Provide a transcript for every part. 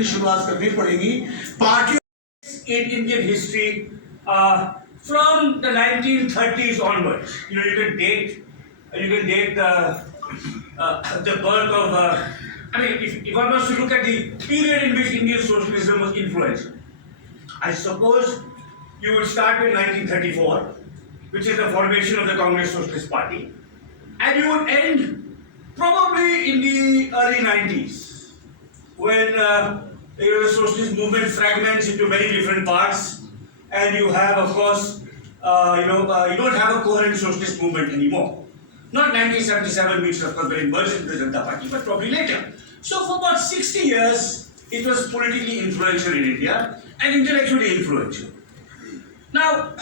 की शुरुआत करनी पड़ेगी। पार्टियों in Indian history from the 1930s onwards. You can date the birth of. I mean, if one was to look at the period in which Indian socialism was influential, I suppose you would start with 1934, which is the formation of the Congress Socialist Party, and you would end probably in the early 90s, when the socialist movement fragments into many different parts, and you have, of course, you don't have a coherent socialist movement anymore. Not 1977, which of course the emergence of the Janata Party, but probably later. So for about 60 years, it was politically influential in India and intellectually influential. Now,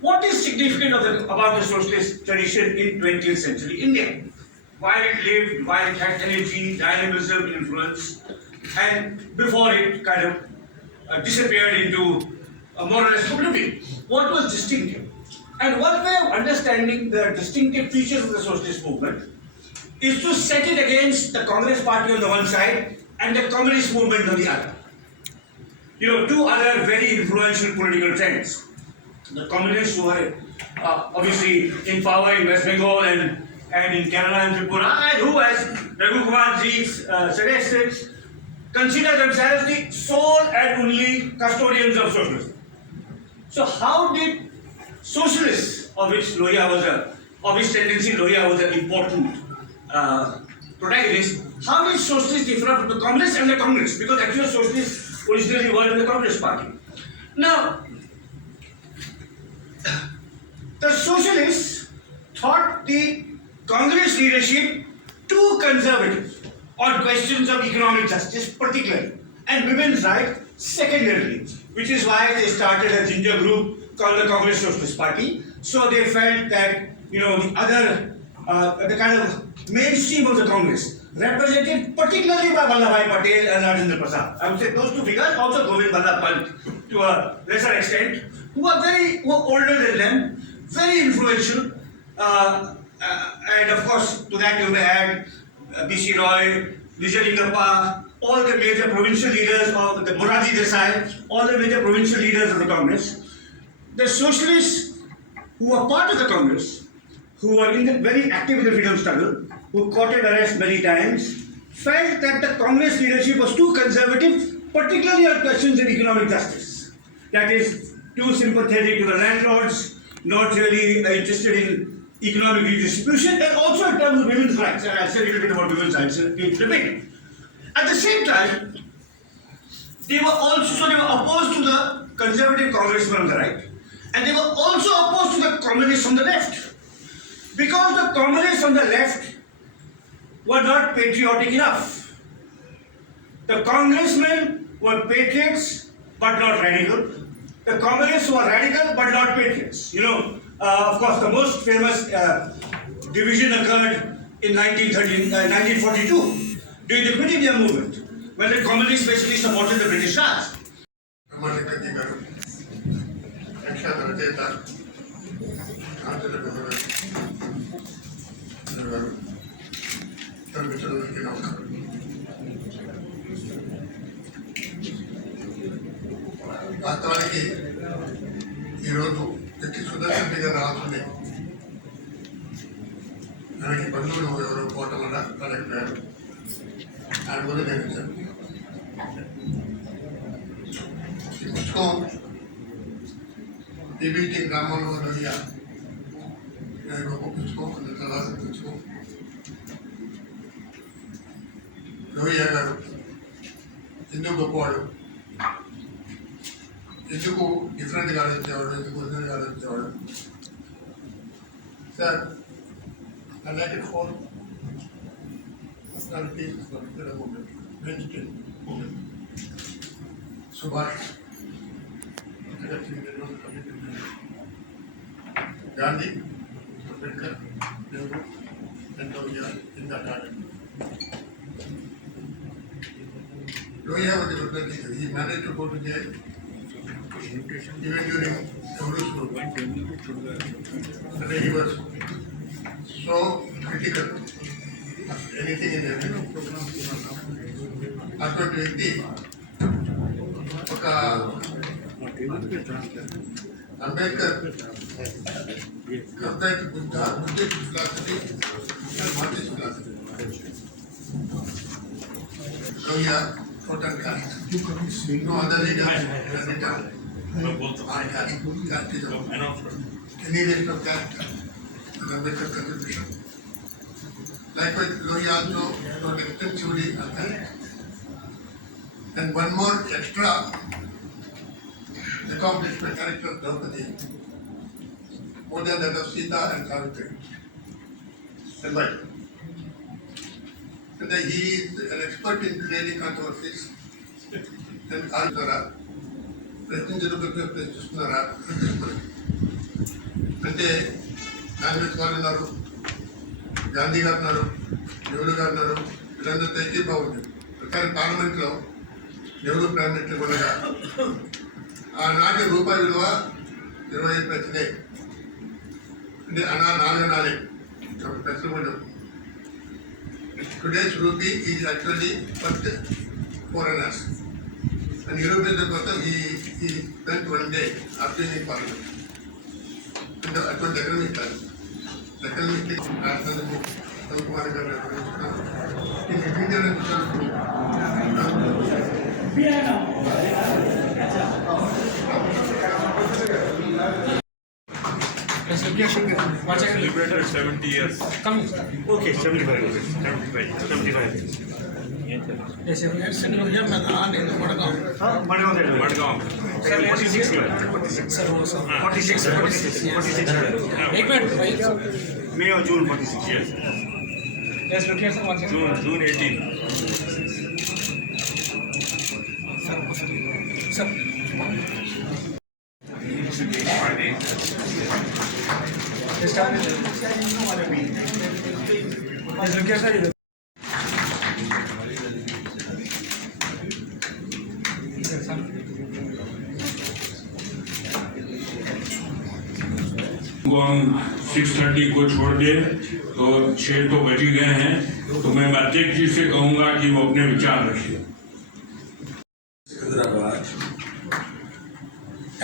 what is significant about the socialist tradition in 20th century India? While it lived, while it had energy, dynamism, influence, and before it kind of disappeared into more or less oblivion, what was distinctive? And one way of understanding the distinctive features of the socialist movement is to set it against the Congress Party on the one side and the communist movement on the other. Two other very influential political trends. The communists who were obviously in power in West Bengal and in Kerala and Tripura, and who, as Raghu Kumar ji suggested, consider themselves the sole and only custodians of socialism. So how did socialists, of which tendency Lohia was an important protagonist, how did socialists differ from the communists and the Congress? Because actually socialists originally were in the Communist Party. Now, the socialists thought the Congress leadership too conservative on questions of economic justice particularly, and women's rights secondarily, which is why they started a ginger group called the Congress Socialist Party. So they felt that the kind of mainstream of the Congress, represented particularly by Vallabhbhai Patel and Rajendra Prasad. I would say those two figures, also Govind Ballabh Pant to a lesser extent, who were older than them, very influential, and of course to that you may add B.C. Roy, Vijayalingappa, all the major provincial leaders of the Morarji Desai, all the major provincial leaders of the Congress. The socialists who were part of the Congress, who were very active in the freedom struggle, who courted arrest many times, felt that the Congress leadership was too conservative, particularly on questions of economic justice. That is, too sympathetic to the landlords, not really interested in economic redistribution, and also in terms of women's rights. And I'll say a little bit about women's rights in a bit. At the same time, they were opposed to the conservative congressmen on the right, and they were also opposed to the communists on the left, because the communists on the left were not patriotic enough. The congressmen were patriots but not radical. The communists were radical but not patriots. Of course, the most famous division occurred in 1942 during the Quit India movement, when the communists basically supported the British Raj. వాస్తవానికి ఈరోజు వ్యక్తి సుదర్శన్ గారు రాసుకుని మనకి బంధువులు ఎవరో పోవటం వల్ల రాలేకపోయారు. ఆయన కూడా నేను వచ్చాను. ఈ పుస్తకం ఈబీటీ గ్రామంలో రవియా గొప్ప పుస్తకం, అది చదవాల్సిన పుస్తకం. రవియా గారు ఎందుకు గొప్పవాడు, ఎందుకు డిఫరెంట్గా ఆలోచించేవాడు, ఎందుకు ఒరిజినల్గా ఆలోచించేవాడు. Sir I like it for personalities of the movement, vegetarian movement. Subhash, Gandhi, Ambedkar, Nehru, and Lohia in that time. Lohia was a good teacher. He managed to go to jail even during revolution. And he was so critical of anything in everything. అటువంటి వ్యక్తి आपका Ambedkar compare to Buddhist philosophy and Marxist philosophy. So yeah, total caste. No other leader has written on casteism. Any list of caste is Ambedkar contribution. Likewise, Lohi also wrote extensively on that. And one more extra accomplishment character of Draupadi, more than that of Sita and Savitri. And why? And he is an expert in creating controversies and Alvara, ప్రశ్నించడం ప్రశ్నిస్తున్నారా అంటే కాంగ్రెస్ వాళ్ళు ఉన్నారు, గాంధీ గారు ఉన్నారు, నెహ్రూ గారు ఉన్నారు, వీళ్ళందరితో అయితే బాగుంది. కానీ పార్లమెంట్లో నెహ్రూ ప్రైమ్ మినిస్టర్ ఉండగా ఆనాటి రూపాయి విలువ 25 పైసలే. అంటే అనా 4 అనాలే పైసలు కూడా. Today's rupee is actually worth foreigners. And European he spent one day after in parliament. And that was economic time. The economic as the book, some Kumar in Indian Liberator 70 years. Coming. Okay, 75 years. 75 years. Yes, sir. Here, Madhavan in Madgaon. Madgaon. 46 years. Sir, वो sir. 46 years. एक minute भाई. May or June 46 years. Yes, look here, sir. One second. June 18. Sir. Yes, look here, sir. को हम 6:30 को छोड़ दे तो 6 तो बच ही गए हैं, तो मैं अध्यक्ष जी से कहूंगा कि वो अपने विचार रखिए. Hyderabad,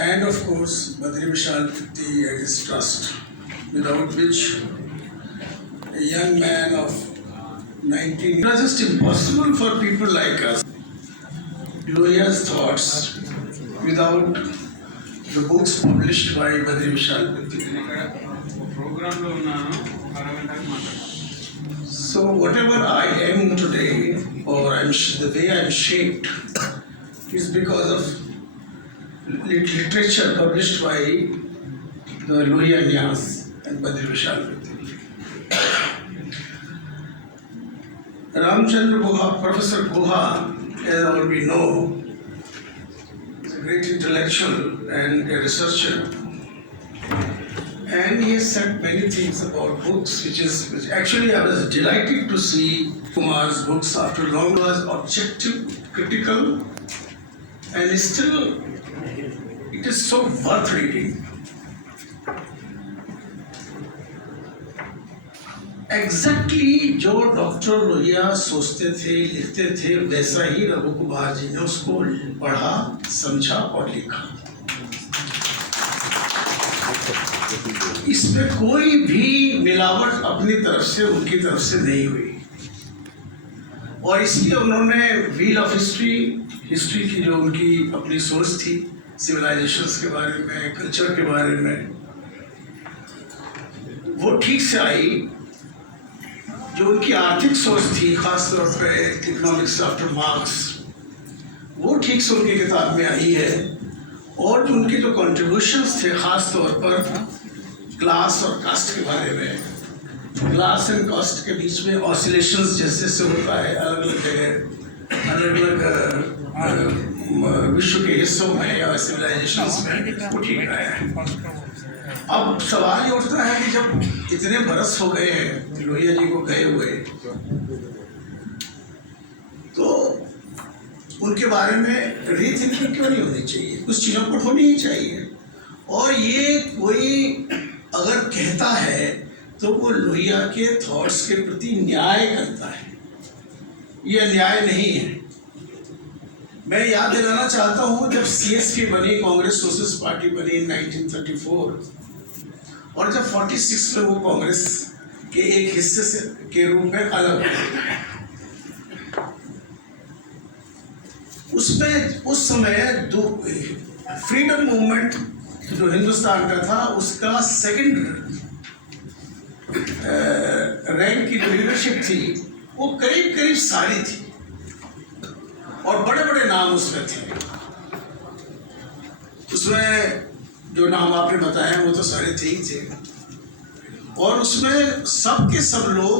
and of course Badri Vishal Fitti and his trust, without which a young man of 19, it was just impossible for people like us. Lohiya's thoughts without the books published by Badri Vishal Fitti. So whatever I am today, or the way I am shaped, is because of literature published by the Lohiya Nyas and Badri Vishal Fitti. Ramchandra Guha, Professor Guha, as all we know, is a great intellectual and a researcher. And he has said many things about books, which actually I was delighted to see Kumar's books after long. Was objective, critical, and still it is so worth reading. Exactly जो doctor Lohia सोचते थे, लिखते थे, वैसा ही रघु कुमार जी ने उसको पढ़ा, समझा और लिखा. इसमें कोई भी मिलावट अपनी तरफ से, उनकी तरफ से नहीं हुई. और इसलिए उन्होंने व्हील ऑफ हिस्ट्री की जो उनकी अपनी सोच थी, सिविलाइजेशंस के बारे में, कल्चर के बारे में, वो ठीक से आई. जो उनकी आर्थिक सोच थी, खासतौर पे इकोनॉमिक्स आफ्टर मार्क्स, वो ठीक से उनकी किताब में आई है. और जो उनके जो कॉन्ट्रीब्यूशंस थे, खासतौर पर क्लास और कास्ट के बारे में, क्लास एंड कास्ट के बीच में ऑसिलेशंस जैसे से होता है अलग अलग जगह, अलग अलग विश्व के हिस्सों में या सिविलाइजेशंस में, वो ठीक आया है. अब सवाल ये उठता है कि जब इतने बरस हो गए हैं लोहिया जी को गए हुए, तो उनके बारे में रीथिंकिंग क्यों नहीं होनी चाहिए? कुछ चीज़ों पर होनी ही चाहिए. और ये कोई अगर कहता है तो वो लोहिया के थॉट्स के प्रति न्याय करता है. ये अन्याय नहीं है. मैं याद दिलाना चाहता हूँ जब CSP बनी, कांग्रेस सोशलिस्ट पार्टी बनी in 1934, और जब 46 में वो कांग्रेस के एक हिस्से से के रूप में अलग हुई, उसमें उस समय फ्रीडम मूवमेंट जो हिंदुस्तान का था उसका सेकंड रैंक की जो लीडरशिप थी वो करीब करीब सारी थी और बड़े बड़े नाम उसमें थे। उसमें जो नाम आपने बताए वो तो सारे थे ही थे, और उसमें सब के सब लोग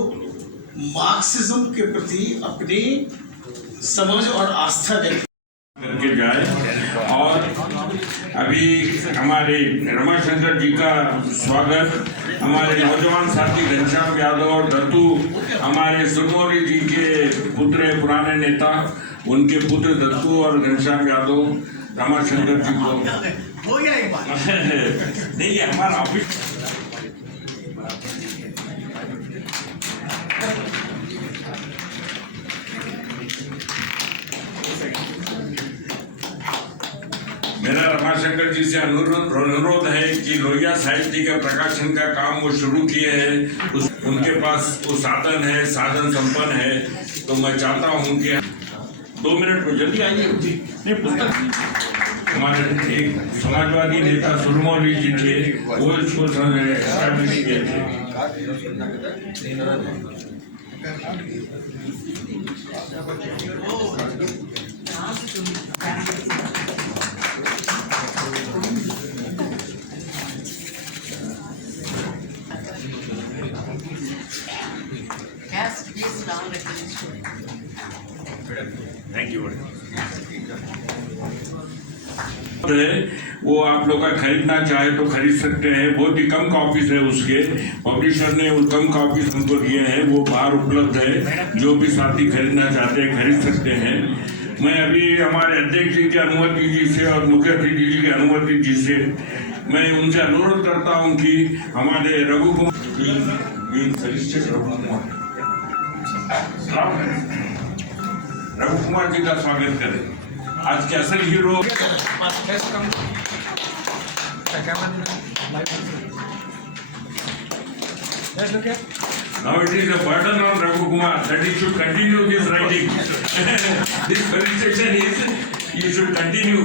मार्क्सिज्म के प्रति अपनी समझ और आस्था व्यक्त करके जाए। और अभी हमारे रमाशंकर जी का स्वागत हमारे नौजवान साथी घनश्याम यादव और दत्तू, हमारे सुरमौली जी के पुत्र पुराने नेता, उनके पुत्र दत्तू और घनश्याम यादव रमाशंकर जी को हो गया एक बात। नहीं, ये हमारा ऑफिस मेरा रमाशंकर जी से अनुरोध है कि लोहिया साहित्य के प्रकाशन का काम वो शुरू किए हैं, उनके पास वो साधन है, साधन संपन्न है, तो मैं चाहता हूँ कि 2 मिनट में जल्दी आइए। नहीं, पुस्तक हमारे एक समाजवादी नेता सुरमौली जी थे, वो इसको एस्टैब्लिश किए थे। Yes, please now recognition. Thank you वो आप लोग का खरीदना चाहे तो खरीद सकते हैं। बहुत ही कम कॉपीज है उसके, पब्लिशर ने वो कम कॉपीज हमको दिए हैं, वो बाहर उपलब्ध है। जो भी साथी खरीदना चाहते हैं खरीद सकते हैं। मैं अभी हमारे अध्यक्ष जी की अनुमति जी से और मुख्य अतिथि जी की अनुमति जी से मैं उनसे अनुरोध करता हूं कि हमारे रघु कुमार जी का स्वागत करें। आज के असल hero now it is a burden on Raghu Kumar that he should continue this writing. This felicitation is you should continue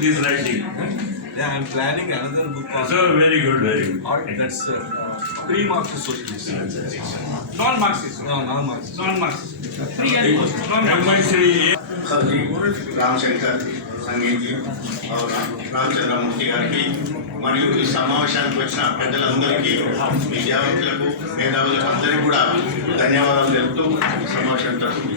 this writing. Yeah, I'm planning another book. So very good, very good. Or that's pre-Marxist socialist. Non-Marxist. No, non-Marxist. Non-Marxist. Pre and post. Non-Marxist. ब्रह्मश्री Ramashankar sangeet Ramachandramurthy గారికి మరియు ఈ సమావేశానికి వచ్చిన పెద్దలందరికీ విద్యార్థులకు మేధావులకు అందరికీ కూడా ధన్యవాదాలు తెలుపుతూ సమావేశం జరుగుతుంది.